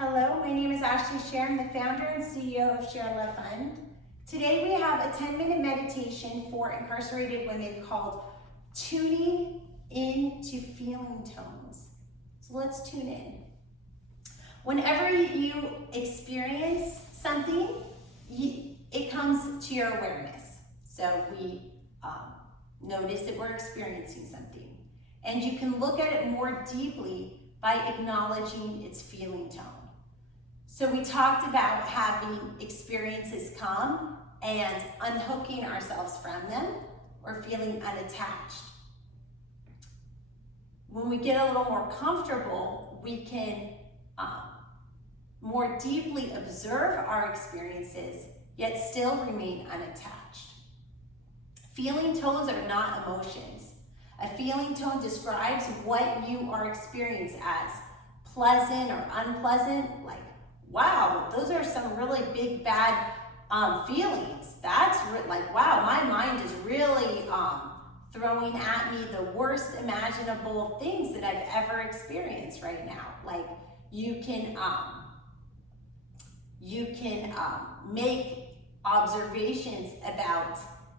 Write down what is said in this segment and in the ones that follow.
Hello, my name is Ashley Scher. I'm the founder and CEO of Share Love Fund. Today we have a 10-minute meditation for incarcerated women called Tuning Into Feeling Tones. So let's tune in. Whenever you experience something, it comes to your awareness. So we notice that we're experiencing something. And you can look at it more deeply by acknowledging its feeling tone. So we talked about having experiences come and unhooking ourselves from them or feeling unattached. When we get a little more comfortable, we can more deeply observe our experiences, yet still remain unattached. Feeling tones are not emotions. A feeling tone describes what you are experiencing as pleasant or unpleasant, like, wow, those are some really big, bad feelings. That's like, wow, my mind is really throwing at me the worst imaginable things that I've ever experienced right now. Like, you can make observations about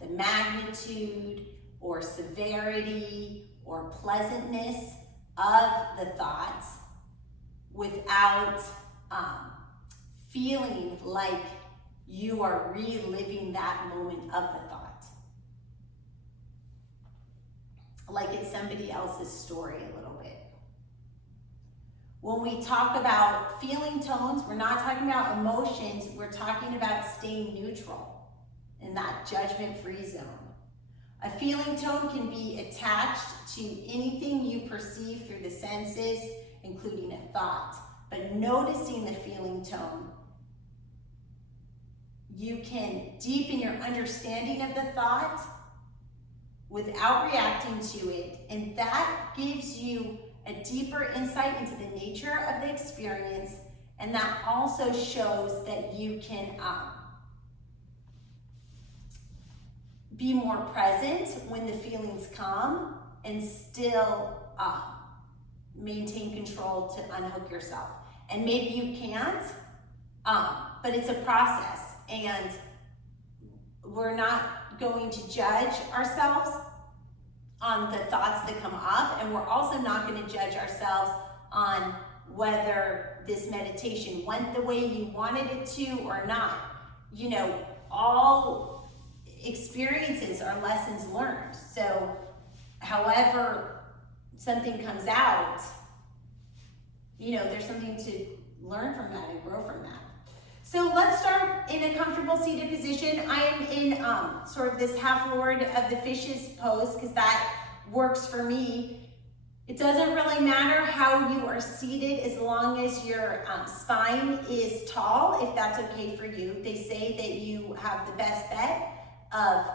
the magnitude or severity or pleasantness of the thoughts without feeling like you are reliving that moment of the thought. Like it's somebody else's story a little bit. When we talk about feeling tones, we're not talking about emotions, we're talking about staying neutral in that judgment-free zone. A feeling tone can be attached to anything you perceive through the senses, including a thought. But noticing the feeling tone, you can deepen your understanding of the thought without reacting to it, and that gives you a deeper insight into the nature of the experience, and that also shows that you can be more present when the feelings come and still maintain control to unhook yourself. And maybe you can't, but it's a process, and we're not going to judge ourselves on the thoughts that come up, and we're also not going to judge ourselves on whether this meditation went the way you wanted it to or not. You know, all experiences are lessons learned. So however something comes out, you know, there's something to learn from that and grow from that. So let's start in a comfortable seated position. I am in sort of this half Lord of the Fishes pose because that works for me. It doesn't really matter how you are seated as long as your spine is tall, if that's okay for you. They say that you have the best bet of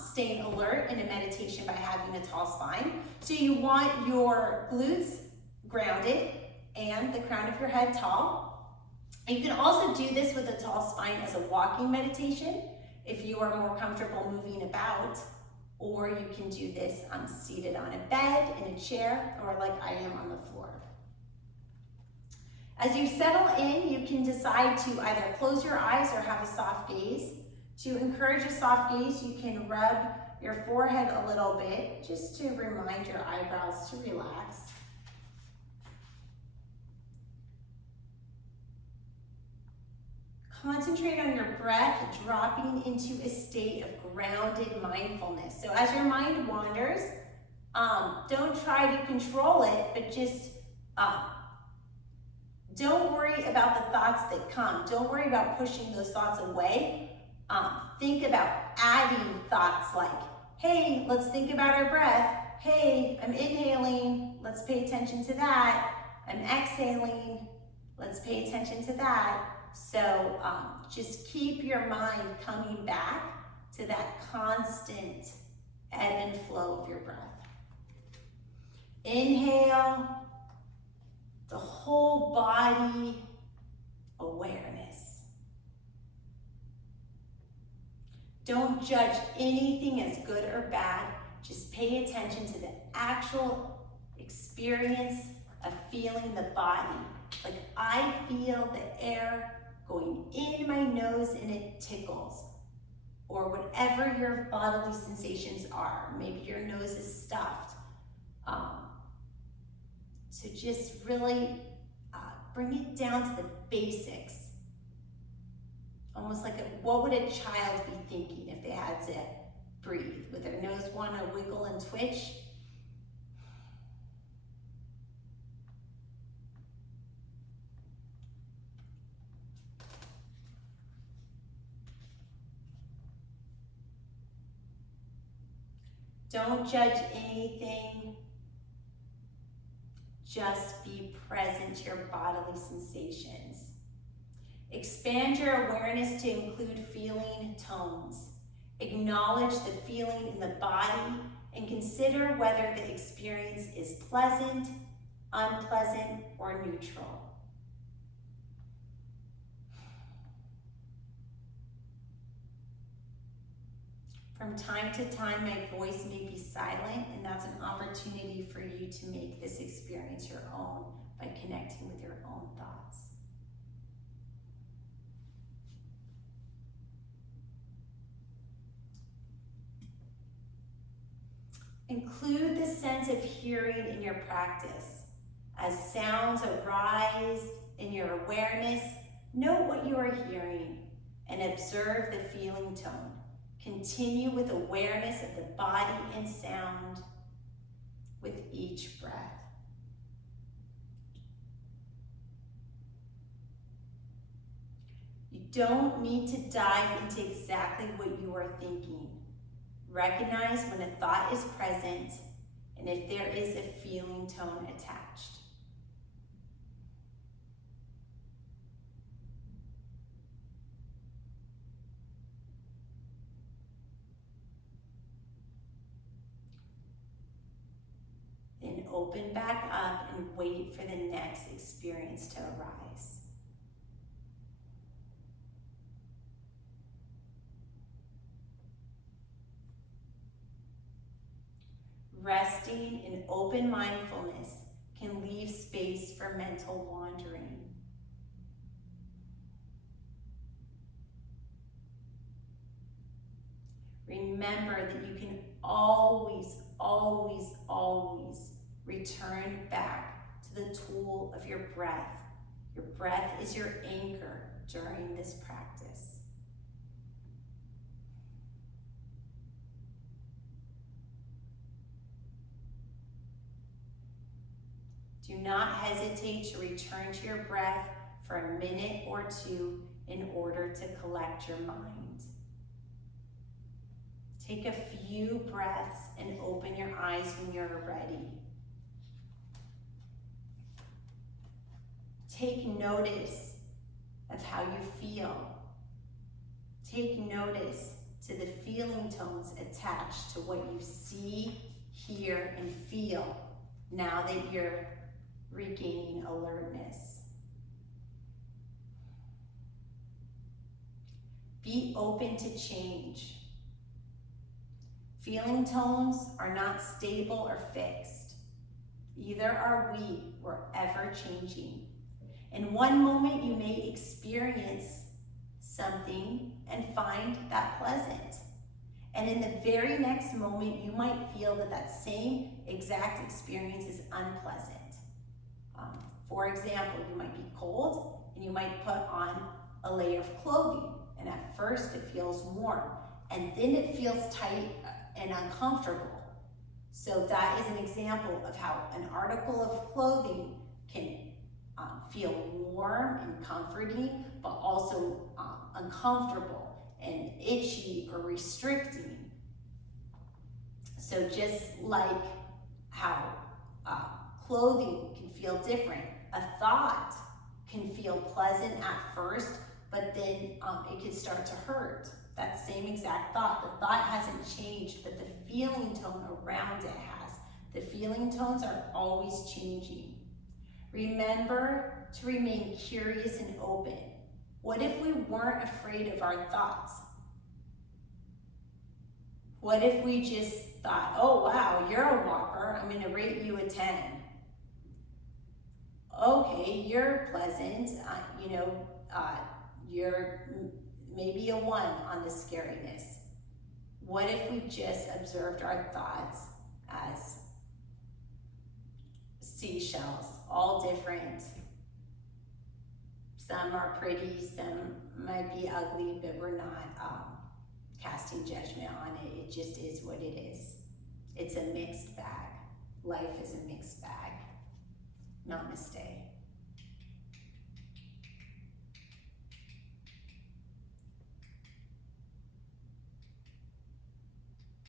staying alert in a meditation by having a tall spine. So you want your glutes grounded and the crown of your head tall. And you can also do this with a tall spine as a walking meditation if you are more comfortable moving about, or you can do this seated on a bed, in a chair, or like I am on the floor. As you settle in, you can decide to either close your eyes or have a soft gaze. To encourage a soft gaze, you can rub your forehead a little bit just to remind your eyebrows to relax. Concentrate on your breath, dropping into a state of grounded mindfulness. So as your mind wanders, don't try to control it, but just don't worry about the thoughts that come. Don't worry about pushing those thoughts away. Think about adding thoughts like, hey, let's think about our breath. Hey, I'm inhaling, let's pay attention to that. I'm exhaling, let's pay attention to that. So just keep your mind coming back to that constant ebb and flow of your breath. Inhale, the whole body awareness. Don't judge anything as good or bad. Just pay attention to the actual experience of feeling the body Like I feel the air going in my nose and it tickles. Or whatever your bodily sensations are. Maybe your nose is stuffed. So just really bring it down to the basics. Almost like what would a child be thinking if they had to breathe? Would their nose want to wiggle and twitch? Don't judge anything. Just be present to your bodily sensations. Expand your awareness to include feeling tones. Acknowledge the feeling in the body and consider whether the experience is pleasant, unpleasant, or neutral. From time to time, my voice may be silent, and that's an opportunity for you to make this experience your own by connecting with your own thoughts. Include the sense of hearing in your practice. As sounds arise in your awareness, note what you are hearing and observe the feeling tone. Continue with awareness of the body and sound with each breath. You don't need to dive into exactly what you are thinking. Recognize when a thought is present and if there is a feeling tone attached. Then open back up and wait for the next experience to arise. Resting in open mindfulness can leave space for mental wandering. Remember that you can always, always, always return back to the tool of your breath. Your breath is your anchor during this practice. Do not hesitate to return to your breath for a minute or two in order to collect your mind. Take a few breaths and open your eyes when you're ready. Take notice of how you feel. Take notice to the feeling tones attached to what you see, hear, and feel now that you're regaining alertness. Be open to change. Feeling tones are not stable or fixed. Either are we. We're ever changing. In one moment, you may experience something and find that pleasant. And in the very next moment, you might feel that that same exact experience is unpleasant. For example, you might be cold and you might put on a layer of clothing. And at first it feels warm and then it feels tight and uncomfortable. So that is an example of how an article of clothing can feel warm and comforting, but also uncomfortable and itchy or restricting. So just like how clothing can feel different, a thought can feel pleasant at first, but then it can start to hurt. That same exact thought. The thought hasn't changed, but the feeling tone around it has. The feeling tones are always changing. Remember to remain curious and open. What if we weren't afraid of our thoughts? What if we just thought, oh wow, you're a whopper, I'm gonna rate you a 10. okay, you're pleasant, you're maybe a 1 on the scariness. What if we just observed our thoughts as seashells, all different? Some are pretty, some might be ugly, but we're not casting judgment on it. It just is what it is. It's a mixed bag. Life is a mixed bag. Namaste.